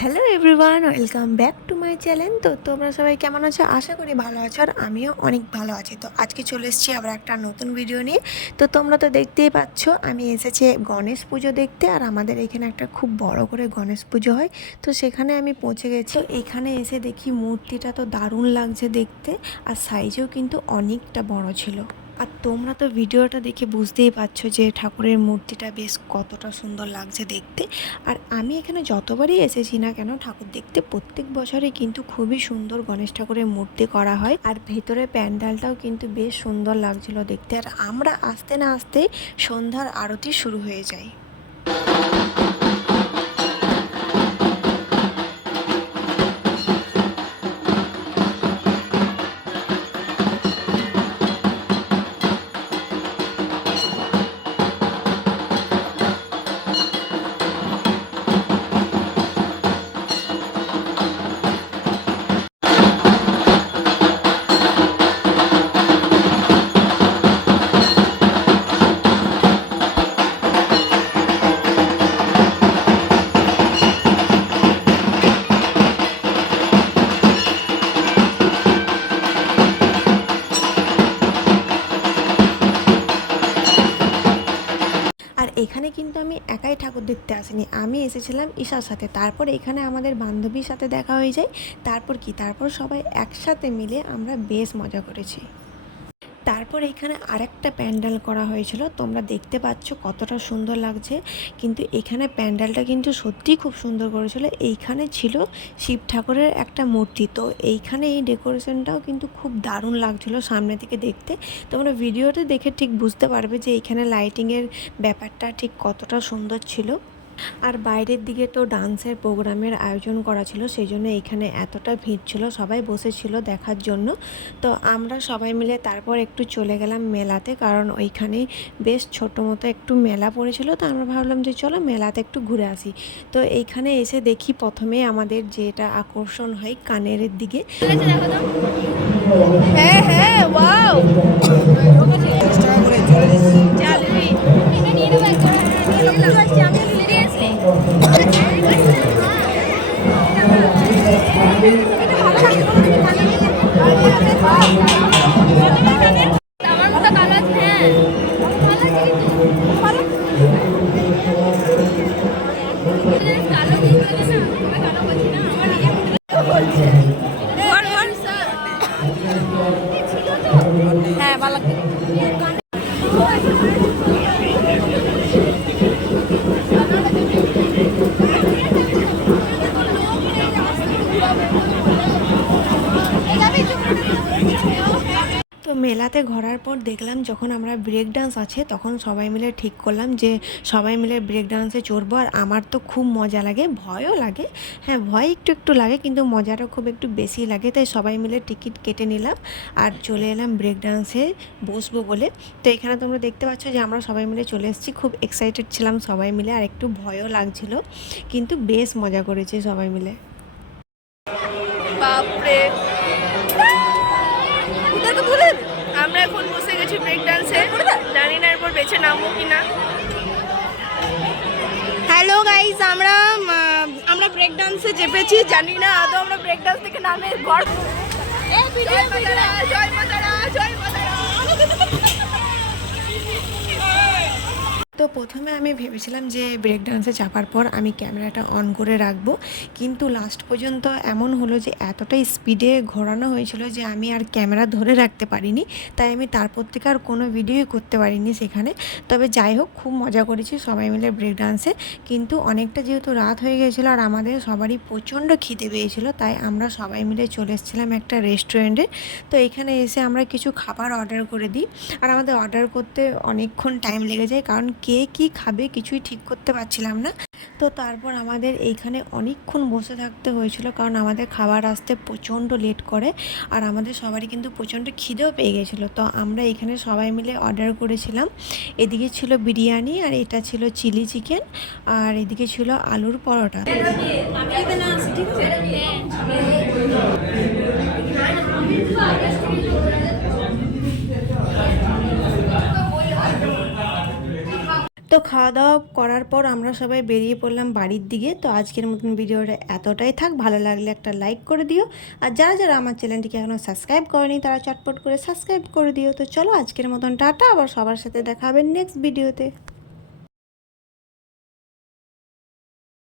Hello everyone, welcome back to my channel. তো তোমরা সবাই কেমন আছো? আশা করি ভালো আছো, আর আমিও অনেক ভালো আছি। তো আজকে চলে এসেছি আবার একটা নতুন ভিডিও নিয়ে। তো তোমরা তো দেখতেই পাচ্ছ আমি এসেছি গণেশ পুজো দেখতে, আর আমাদের এখানে একটা খুব বড় করে গণেশ পুজো হয়। তো সেখানে আমি পৌঁছে গেছি। এখানে এসে দেখি মূর্তিটা তো দারুণ লাগছে দেখতে, আর সাইজেও কিন্তু অনেকটা বড় ছিল। আর তোমরা তো ভিডিওটা দেখে বুঝতেই পারছো যে ঠাকুরের মূর্তিটা বেশ কতটা সুন্দর লাগছে দেখতে। আর আমি এখানে যতবারই এসেছি না কেন ঠাকুর দেখতে, প্রত্যেক বছরই কিন্তু খুবই সুন্দর গণেশ ঠাকুরের মূর্তি করা হয়, আর ভেতরে প্যান্ডেলটাও কিন্তু বেশ সুন্দর লাগছিল দেখতে। আর আমরা আসতে না আসতে সন্ধ্যার আরতি শুরু হয়ে যায়। আর এখানে কিন্তু আমি একাই ঠাকুর দেখতে আসিনি, আমি এসেছিলাম ঈশার সাথে। তারপর এখানে আমাদের বান্ধবীর সাথে দেখা হয়ে যায়। তারপর সবাই একসাথে মিলে আমরা বেশ মজা করেছি। তারপর এখানে আরেকটা প্যান্ডেল করা হয়েছিল, তোমরা দেখতে পাচ্ছ কতটা সুন্দর লাগছে। কিন্তু এখানে প্যান্ডেলটা কিন্তু সত্যিই খুব সুন্দর করেছিল। এইখানে ছিল শিব ঠাকুরের একটা মূর্তি। তো এইখানে এই ডেকোরেশনটাও কিন্তু খুব দারুণ লাগছিল সামনে থেকে দেখতে। তোমরা ভিডিওতে দেখে ঠিক বুঝতে পারবে যে এইখানে লাইটিংয়ের ব্যাপারটা ঠিক কতটা সুন্দর ছিল। আর বাইরের দিকে তো ডান্সের প্রোগ্রামের আয়োজন করা ছিল, সেই জন্য এখানে এতটা ভিড় ছিল, সবাই বসেছিল দেখার জন্য। তো আমরা সবাই মিলে তারপর একটু চলে গেলাম মেলাতে, কারণ ওইখানে বেশ ছোটো মতো একটু মেলা পড়েছিল। তো আমরা ভাবলাম যে চলো মেলাতে একটু ঘুরে আসি। তো এইখানে এসে দেখি প্রথমে আমাদের যেটা আকর্ষণ হয় কানের দিকে। হ্যাঁ হ্যাঁ ওয়াও আমার মতো কালার হ্যাঁ ভালো লাগছে কিন্তু ভালো কালো দিয়ে না আমরা কালো বলছি না আমার বলছে হ্যাঁ ভালো লাগছে তো মেলাতে ঘোরার পর দেখলাম যখন আমরা ব্রেক ডান্স আছে, তখন সবাই মিলে ঠিক করলাম যে সবাই মিলে ব্রেক ডান্সে চড়বো। আর আমার তো খুব মজা লাগে, ভয়ও লাগে। হ্যাঁ, ভয় একটু একটু লাগে, কিন্তু মজাটা খুব একটু বেশি লাগে। তাই সবাই মিলে টিকিট কেটে নিলাম আর চলে এলাম ব্রেক ডান্সে বসবো বলে। তো এখানে তোমরা দেখতে পাচ্ছ যে আমরা সবাই মিলে চলে এসেছি। খুব এক্সাইটেড ছিলাম সবাই মিলে, আর একটু ভয়ও লাগছিল, কিন্তু বেশ মজা করেছি সবাই মিলে। বাপরে উদাকে ধরে আমরা এখন বসে গেছি ব্রেক ডান্সে জানি না এরপর বেছে নামবো কিনা হ্যালো গাইস আমরা ব্রেক ডান্সে চেপেছি জানি না আদৌ আমরা ব্রেক ডান্স থেকে নামে গর্ব জয় মাতারা জয় মাতারা জয় মাতারা তো প্রথমে আমি ভেবেছিলাম যে ব্রেক ডান্সে চাপার পর আমি ক্যামেরাটা অন করে রাখবো, কিন্তু লাস্ট পর্যন্ত এমন হলো যে এতটাই স্পিডে ঘোরানো হয়েছিল যে আমি আর ক্যামেরা ধরে রাখতে পারিনি। তাই আমি তারপর থেকে আর কোনো ভিডিওই করতে পারিনি সেখানে। তবে যাই হোক, খুব মজা করেছি সবাই মিলে ব্রেক ডান্সে। কিন্তু অনেকটা যেহেতু রাত হয়ে গেছিলো আর আমাদের সবারই প্রচণ্ড খিদে পেয়েছিলো, তাই আমরা সবাই মিলে চলে এসেছিলাম একটা রেস্টুরেন্টে। তো এখানে এসে আমরা কিছু খাবার অর্ডার করে দিই। আর আমাদের অর্ডার করতে অনেকক্ষণ টাইম লেগে যায়, কারণ কে কী খাবে কিছুই ঠিক করতে পারছিলাম না। তো তারপর আমাদের এইখানে অনেকক্ষণ বসে থাকতে হয়েছিল, কারণ আমাদের খাবার আসতে প্রচণ্ড লেট করে। আর আমাদের সবারই কিন্তু প্রচণ্ড খিদেও পেয়ে গেছিলো। তো আমরা এখানে সবাই মিলে অর্ডার করেছিলাম। এদিকে ছিল বিরিয়ানি, আর এটা ছিল চিলি চিকেন, আর এদিকে ছিল আলুর পরোটা। তো তো খাওয়া দাওয়া করার পর আমরা সবাই বেরিয়ে পড়লাম বাড়ির দিকে। তো আজকের মতন ভিডিওটা এতটাই থাক, ভালো লাগলে একটা লাইক করে দিও, আর যারা যারা আমার চ্যানেলটিকে এখনও সাবস্ক্রাইব করেনি তারা চটপট করে সাবস্ক্রাইব করে দিও। তো চলো আজকের মতন টাটা, আবার সবার সাথে দেখা হবে নেক্সট ভিডিওতে।